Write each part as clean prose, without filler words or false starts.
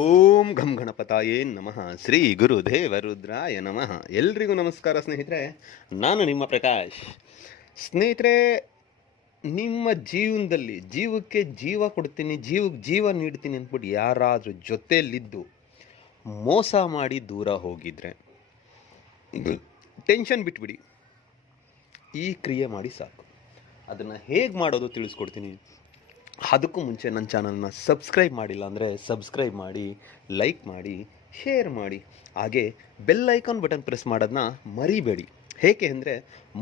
ಓಂ ಘಂ ಗಣಪತಾಯೇ ನಮಃ. ಶ್ರೀ ಗುರುದೇವ ರುದ್ರಾಯ ನಮಃ. ಎಲ್ರಿಗೂ ನಮಸ್ಕಾರ ಸ್ನೇಹಿತರೆ, ನಾನು ನಿಮ್ಮ ಪ್ರಕಾಶ್. ಸ್ನೇಹಿತರೆ, ನಿಮ್ಮ ಜೀವನದಲ್ಲಿ ಜೀವಕ್ಕೆ ಜೀವ ಕೊಡ್ತೀನಿ, ಜೀವಕ್ಕೆ ಜೀವ ನೀಡ್ತೀನಿ ಅಂದ್ಬಿಟ್ಟು ಯಾರಾದರೂ ಜೊತೆಯಲ್ಲಿದ್ದು ಮೋಸ ಮಾಡಿ ದೂರ ಹೋಗಿದ್ರೆ ಟೆನ್ಷನ್ ಬಿಟ್ಬಿಡಿ, ಈ ಕ್ರಿಯೆ ಮಾಡಿ ಸಾಕು. ಅದನ್ನು ಹೇಗೆ ಮಾಡೋದು ತಿಳಿಸ್ಕೊಡ್ತೀನಿ. ಅದಕ್ಕೂ ಮುಂಚೆ ನನ್ನ ಚಾನಲ್ನ ಸಬ್ಸ್ಕ್ರೈಬ್ ಮಾಡಿಲ್ಲ ಅಂದರೆ ಸಬ್ಸ್ಕ್ರೈಬ್ ಮಾಡಿ, ಲೈಕ್ ಮಾಡಿ, ಶೇರ್ ಮಾಡಿ, ಹಾಗೆ ಬೆಲ್ ಐಕಾನ್ ಬಟನ್ ಪ್ರೆಸ್ ಮಾಡೋದನ್ನ ಮರಿಬೇಡಿ. ಏಕೆ ಅಂದರೆ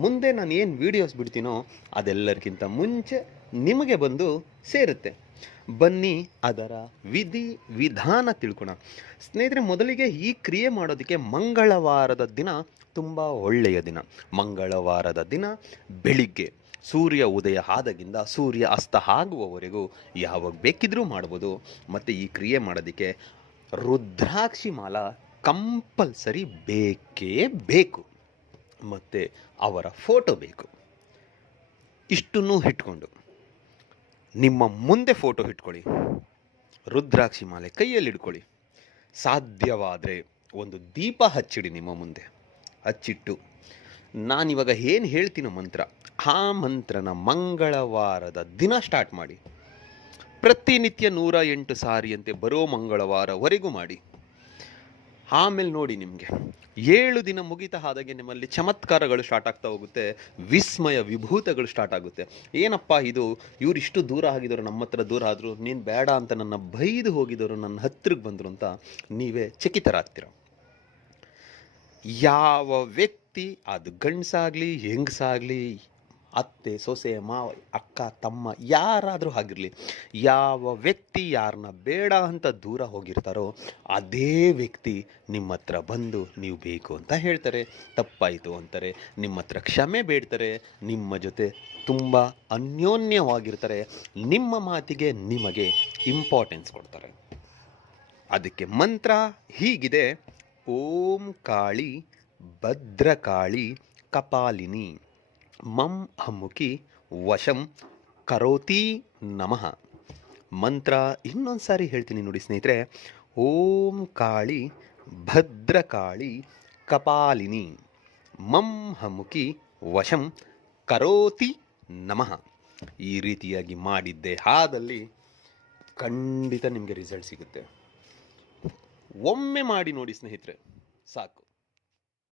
ಮುಂದೆ ನಾನು ಏನು ವೀಡಿಯೋಸ್ ಬಿಡ್ತೀನೋ ಅದೆಲ್ಲರಿಗಿಂತ ಮುಂಚೆ ನಿಮಗೆ ಬಂದು ಸೇರುತ್ತೆ. ಬನ್ನಿ ಅದರ ವಿಧಿ ವಿಧಾನ ತಿಳ್ಕೊಣ. ಸ್ನೇಹಿತರೆ, ಮೊದಲಿಗೆ ಈ ಕ್ರಿಯೆ ಮಾಡೋದಕ್ಕೆ ಮಂಗಳವಾರದ ದಿನ ತುಂಬ ಒಳ್ಳೆಯ ದಿನ. ಮಂಗಳವಾರದ ದಿನ ಬೆಳಿಗ್ಗೆ ಸೂರ್ಯ ಉದಯ ಆದಾಗಿಂದ ಸೂರ್ಯ ಅಸ್ತ ಆಗುವವರೆಗೂ ಯಾವಾಗ ಬೇಕಿದ್ರೂ ಮಾಡ್ಬೋದು. ಮತ್ತು ಈ ಕ್ರಿಯೆ ಮಾಡೋದಕ್ಕೆ ರುದ್ರಾಕ್ಷಿ ಮಾಲ ಕಂಪಲ್ಸರಿ ಬೇಕೇ ಬೇಕು, ಮತ್ತು ಅವರ ಫೋಟೋ ಬೇಕು. ಇಷ್ಟನ್ನು ಇಟ್ಕೊಂಡು ನಿಮ್ಮ ಮುಂದೆ ಫೋಟೋ ಇಟ್ಕೊಳ್ಳಿ, ರುದ್ರಾಕ್ಷಿ ಮಾಲೆ ಕೈಯಲ್ಲಿ ಇಟ್ಕೊಳ್ಳಿ. ಸಾಧ್ಯವಾದರೆ ಒಂದು ದೀಪ ಹಚ್ಚಿಡಿ ನಿಮ್ಮ ಮುಂದೆ. ಹಚ್ಚಿಟ್ಟು ನಾನಿವಾಗ ಏನು ಹೇಳ್ತೀನೋ ಮಂತ್ರ, ಆ ಮಂತ್ರನ ಮಂಗಳವಾರದ ದಿನ ಸ್ಟಾರ್ಟ್ ಮಾಡಿ. ಪ್ರತಿನಿತ್ಯ 108 ಸಾರಿಯಂತೆ ಬರೋ ಮಂಗಳವಾರವರೆಗೂ ಮಾಡಿ. ಆಮೇಲೆ ನೋಡಿ, ನಿಮಗೆ 7 ದಿನ ಮುಗಿತಾ ಆದಾಗೆ ನಿಮ್ಮಲ್ಲಿ ಚಮತ್ಕಾರಗಳು ಸ್ಟಾರ್ಟ್ ಆಗ್ತಾ ಹೋಗುತ್ತೆ, ವಿಸ್ಮಯ ವಿಭೂತಗಳು ಸ್ಟಾರ್ಟ್ ಆಗುತ್ತೆ. ಏನಪ್ಪ ಇದು, ಇವರಿಷ್ಟು ದೂರ ಆಗಿದ್ದವರು ನಮ್ಮ ಹತ್ರ ದೂರ ಆದರು, ನೀನು ಬೇಡ ಅಂತ ನನ್ನ ಬೈದು ಹೋಗಿದ್ದವರು ನನ್ನ ಹತ್ರಕ್ಕೆ ಬಂದರು ಅಂತ ನೀವೇ ಚಕಿತರಾಗ್ತೀರ. ಯಾವ ವ್ಯಕ್ತಿ, ಅದು ಗಂಡಸಾಗಲಿ ಹೆಂಗಸಾಗಲಿ, ಅತ್ತೆ ಸೊಸೆ ಮಾವ ಅಕ್ಕ ತಮ್ಮ ಯಾರಾದರೂ ಆಗಿರಲಿ, ಯಾವ ವ್ಯಕ್ತಿ ಯಾರನ್ನ ಬೇಡ ಅಂತ ದೂರ ಹೋಗಿರ್ತಾರೋ ಅದೇ ವ್ಯಕ್ತಿ ನಿಮ್ಮ ಹತ್ರ ಬಂದು ನೀವು ಬೇಕು ಅಂತ ಹೇಳ್ತಾರೆ, ತಪ್ಪಾಯಿತು ಅಂತಾರೆ, ನಿಮ್ಮ ಹತ್ರ ಕ್ಷಮೆ ಬೇಡ್ತಾರೆ, ನಿಮ್ಮ ಜೊತೆ ತುಂಬ ಅನ್ಯೋನ್ಯವಾಗಿರ್ತಾರೆ, ನಿಮ್ಮ ಮಾತಿಗೆ ನಿಮಗೆ ಇಂಪಾರ್ಟೆನ್ಸ್ ಕೊಡ್ತಾರೆ. ಅದಕ್ಕೆ ಮಂತ್ರ ಹೀಗಿದೆ: ಓಂ ಕಾಳಿ ಭದ್ರಕಾಳಿ ಕಪಾಲಿನಿ ಮಂ ಹಮ್ಮುಖಿ ವಶಂ ಕರೋತಿ ನಮಃ. ಮಂತ್ರ ಇನ್ನೊಂದು ಸಾರಿ ಹೇಳ್ತೀನಿ ನೋಡಿ ಸ್ನೇಹಿತರೆ. ಓಂ ಕಾಳಿ ಭದ್ರಕಾಳಿ ಕಪಾಲಿನಿ ಮಂ ಹಮ್ಮುಖಿ ವಶಂ ಕರೋತಿ ನಮಃ. ಈ ರೀತಿಯಾಗಿ ಮಾಡಿದ್ದೆ ಆದಲ್ಲಿ ಖಂಡಿತ ನಿಮಗೆ ರಿಸಲ್ಟ್ ಸಿಗುತ್ತೆ. ಒಮ್ಮೆ ಮಾಡಿ ನೋಡಿ ಸ್ನೇಹಿತರೆ, ಸಾಕು.